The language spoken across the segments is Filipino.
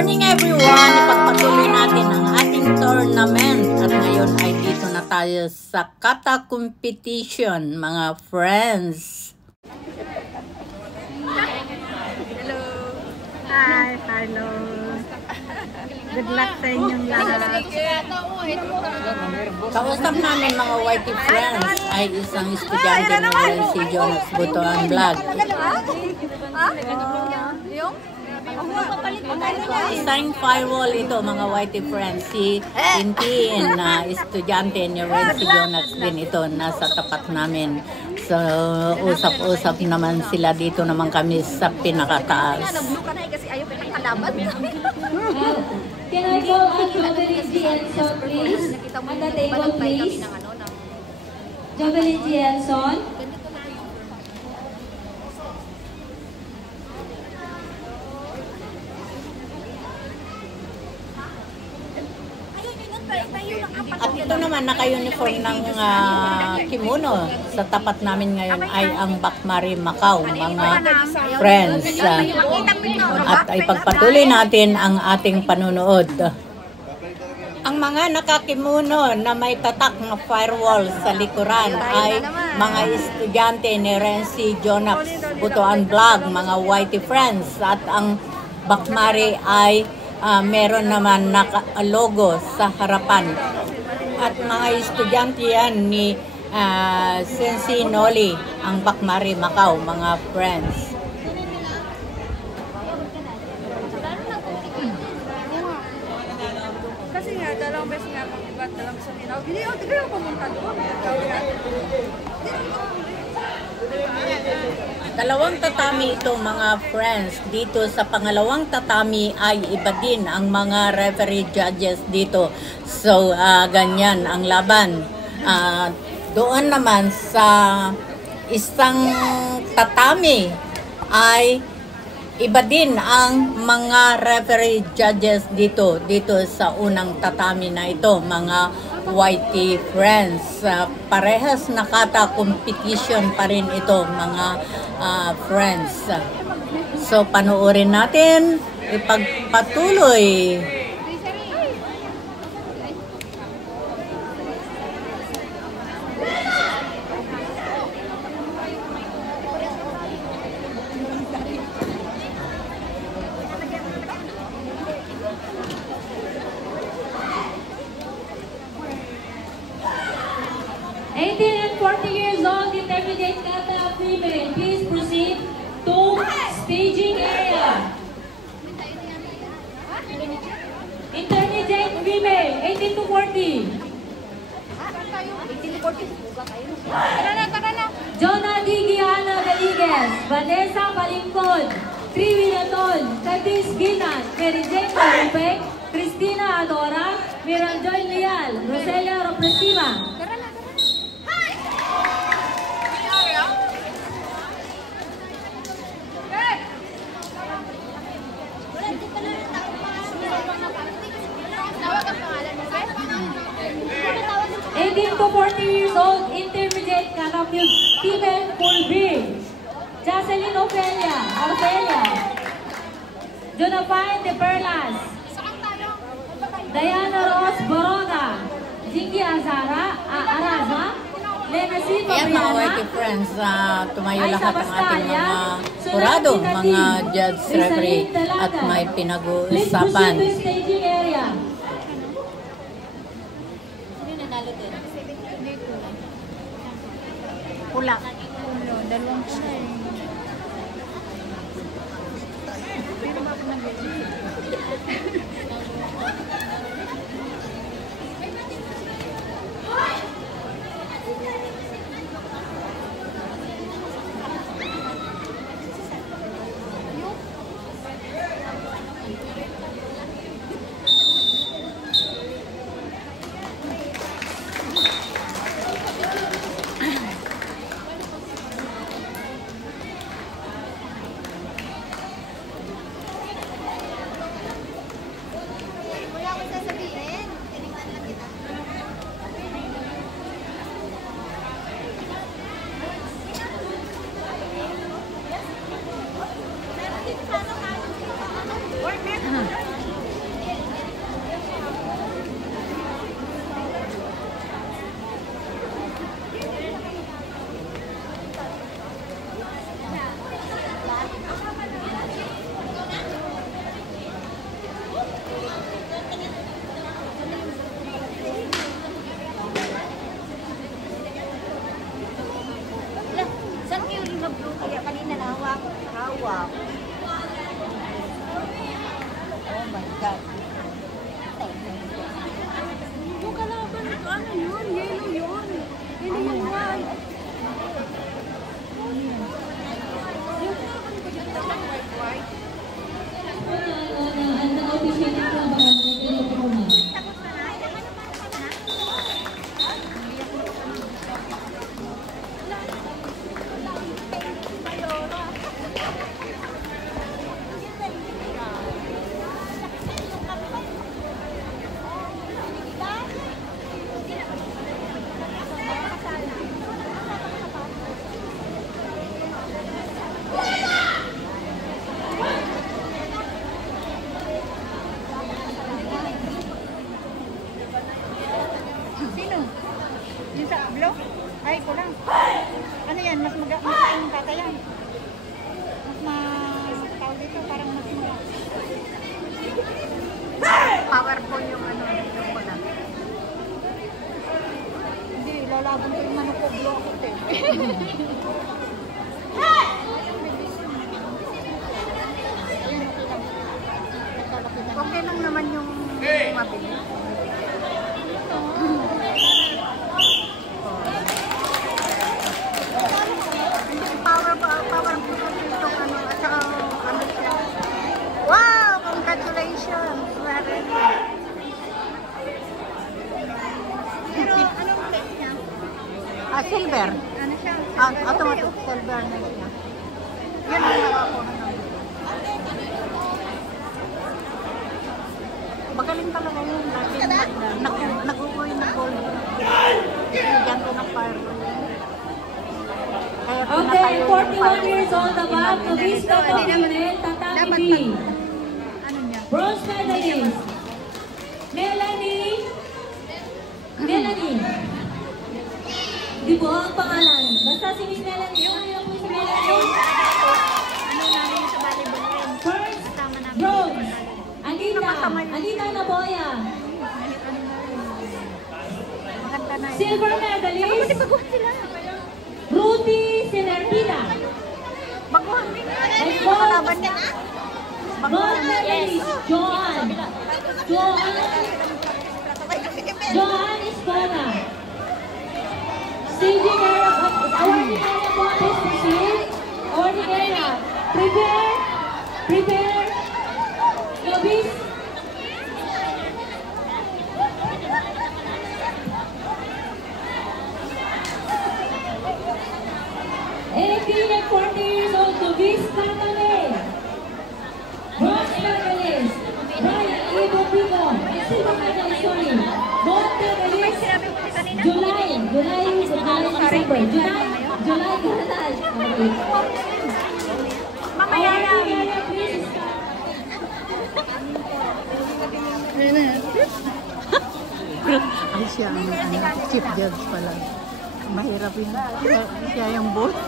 morning everyone! Ipagpatuloy natin ang ating tournament at ngayon ay dito na tayo sa kata competition mga friends. Hello! Hi! Hello! Good luck sa inyong lahat. Kausap namin mga whitey friends ay isang estudyante na si Jonas Butuan Vlog. Isang firewall ito mga whitey friends. Si Tintin na estudyante ni si Jonas din ito nasa tapat namin. So usap-usap naman sila dito naman kami sa pinakataas. Can I call on Javelin Gienson, please? On the table, please. Javelin Gienson. At ito naman, naka-uniform ng kimono sa tapat namin ngayon ay ang Bakmari Macau, mga friends. At ipagpatuloy natin ang ating panunood. Ang mga nakakimono na may tatak na firewall sa likuran ay mga estudyante ni Renzi Jonas Butuan Vlog, mga whitey friends. At ang Bakmari ay meron naman logo sa harapan. At mga estudyante yan ni Sensei Noli, ang Bakmari Macau, mga friends. Kasi nga, dalawang beses nga akong iba, dalawang beses nila. Hindi ako pumunta doon. Dalawang tatami ito mga friends. Dito sa pangalawang tatami ay iba din ang mga referee judges dito. So ganyan ang laban. Doon naman sa isang tatami ay iba din ang mga referee judges dito sa unang tatami na ito mga whitey friends. Parehas na kata competition pa rin ito mga friends. So panoorin natin, ipagpatuloy. And 40 years old, intermediate kata female, please proceed to staging area. Intermediate female, 18 to 40. 18 to 40. Tara na. Jonah Digiana Galigues, Vanessa Palingkod, Trivi Naton, Kadis Ginan, Mary Jane Marupek, Cristina Adora, Miranjoy Leal, Roselia Ropresiva. To 40 years old, intermediate Canapil, female full B. Jocelyn Ophelia, Jonafine De Perlas, Diana Rose Boroga, Jingy Araza, Lena Silva Ayan mga whitey friends, tumayo lahat ang ating mga kurado, mga judge referee at may pinag-uusapan. Pula. Dalawang siya eh. Kaya kanina hawak. Hawak. Oh my God. Yung kalaban, ano yun? Yellow yun. Yellow yung white. Ang official ng labahan ay telepono na. Sino? Yung sa blog? Ay, ko lang. Ano yan? Mas yung tata yan. Mas tawag dito, parang mas powerful yung ano, yung ko lang. Hindi, lalaban ko yung manok ko, blog ko. Okay lang naman yung mabili. Power itong ano, at saka ano siya. Wow! Congratulations! Very good. Pero anong place niya? Silver. Ano siya? Automatic silver na siya. Yan ang nakakuha namin. Magaling talaga yun. Nag-uwi na gold. Bigyan ko ng firework. Okay, 41 years old above, Tobisco Tobinel, Tataki. Bronze medalist, Melanie. Di po ang pangalan. Basta si Miss Melanie. Ano po si Melanie? First, bronze. Anita Naboya. Silver medalist, Rudy Sinerpina. Baguhan din. And gold medalist, Joan Espona. Staging area, awarding area po, please proceed. Awarding area. Prepare. Novice. At 40 years old, Novice Tatale. Bronze medalist, Brian Ibo Pico. And silver medalist, sorry. Gold medalist, July Garage. Mamaya na. Ay, siya ang chief judge pala. Mahirap yun. Siya yung boss.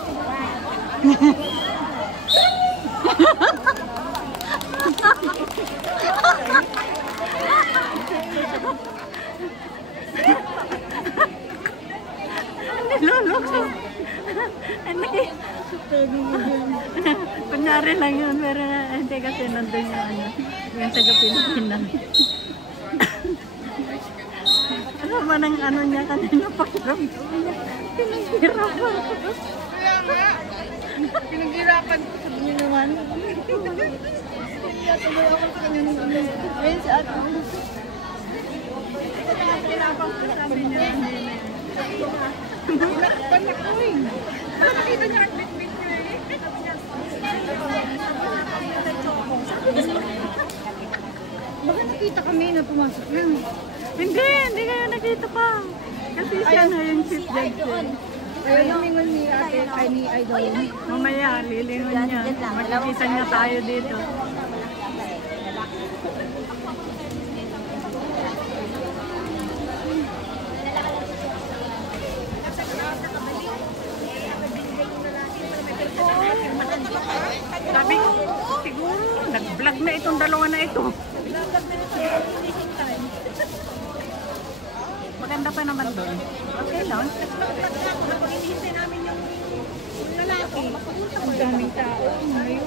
Lolo. Kunyari lang yun, pero hindi kasi nandun yung ano, yung taga-Pilipinas. Ano ba ng ano niya kanina pakiramdam niya? Pinaghirapan ko. Kaya nga. Pinaghirapan ko sa niyo naman. Kaya tuloy ako sa kanya ng ano. Ayun sa ano. Pinaghirapan ko sabi niya. Nakpan na ko eh. Nakita niya ang bit-bit niya eh. Baka nakita kami na pumasok lang. Hindi kayo nakita pa. Kasi siya na yung chief judge. Ayun, lumingon ni ate, ay ni Idol. Mamaya, lilingon niya. Magkikita niya tayo dito. Sabi ko, siguro, nag-vlog na itong dalawa na ito. Maganda pa naman doon. Okay lang. Ang daming tao. Ngayon.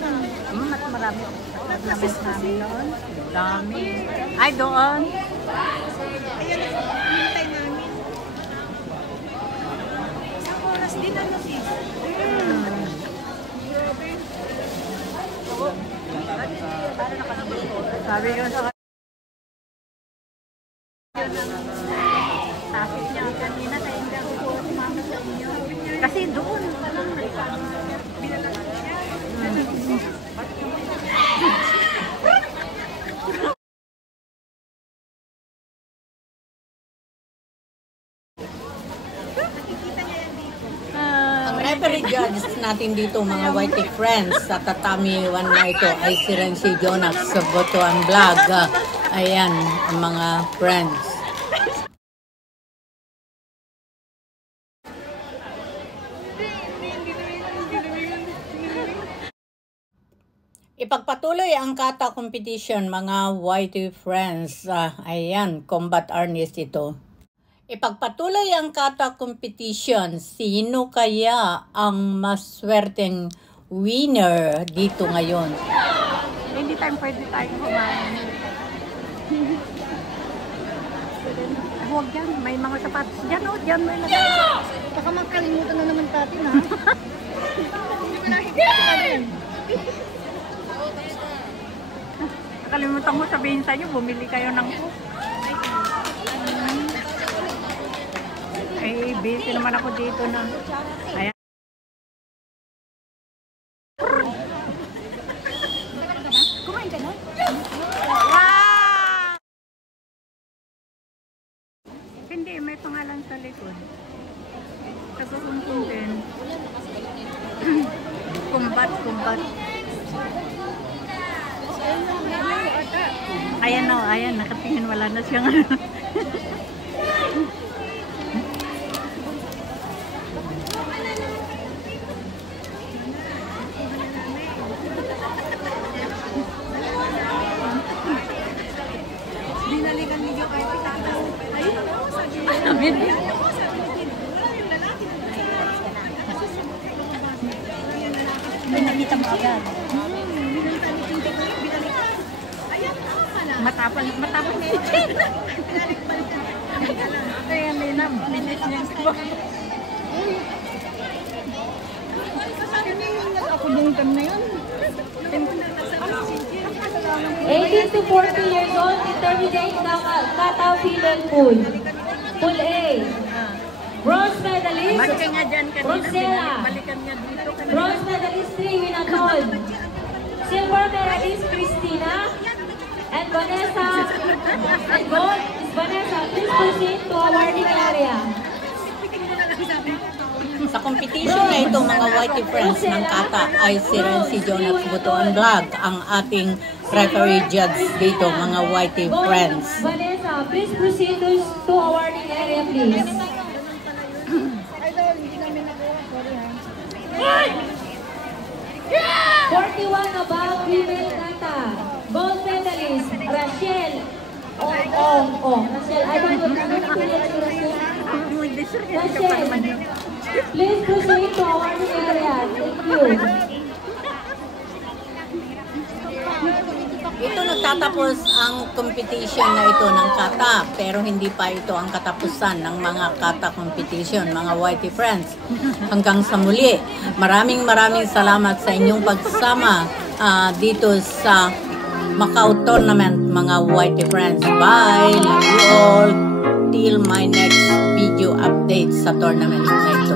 Mas marami. Nabis namin noon. Dami. Ay, doon. Ayan, hintay namin. Isang oras din ano sis? Sabi ko sa Sabi niya kanina kaya hindi ako po sumama sa inyo. kasi doon. Binalakan siya. Ang referee judge natin dito, mga whitey friends, sa tatami 1 na ito ay si Renzi Jonas sa Botoan Vlog. Ayan, ang mga friends. Ipagpatuloy ang kata competition, mga whitey friends. Ayan, combat artist ito. Ipagpatuloy ang kata competition. Sino kaya ang maswerteng winner dito ngayon? Hindi tayo pwede tayong kumain. Huwag yan. May mga sapatos dyan o. Dyan may lagay. Baka makalimutan na naman natin ha. Hindi ko nakikita. Nakalimutan mo sabihin sa inyo, bumili kayo ng cook. Ay, busy naman ako dito na. Ayan. Kumain ka na? Wow! Hindi, may pangalan sa likod. Tagusumpong din. Kumbat. Ayan o, ayan, nakatingin, wala na siyang ano. Binalikan niyo kahit itataw. Ayun o, sabi niyo. May nakita mo agad. Matapang ni Jen. Kaya may bilis niya sa ako yung time na yun. 18 to 40 years old, intermediate kata female pool. Pool A. Bronze medalist, Balikan nga dyan kanina. Rosella. Balikan niya dito. Bronze medalist 3, Winatol. Silver medalist, Christina. And Vanessa. And gold is Vanessa. Please proceed to awarding area. Sa competition na ito, mga whitey friends ng kata, ay si Renzi Jonas Botoan Vlog, ang ating referee judge dito, mga whitey friends. Vanessa, please proceed to awarding area, please. Idol, hindi namin nakuha. Sorry ha. 41 above female kata. Gold medalist, Rachel. Rachel, I don't know if Rachel, please proceed to awarding area. Thank you. Ito nagtatapos ang competition na ito ng kata, pero hindi pa ito ang katapusan ng mga kata competition, mga whitey friends. Hanggang sa muli, maraming salamat sa inyong pagsama dito sa Macau Tournament, mga whitey friends. Bye! Love you all! Till my next video update sa tournament na ito.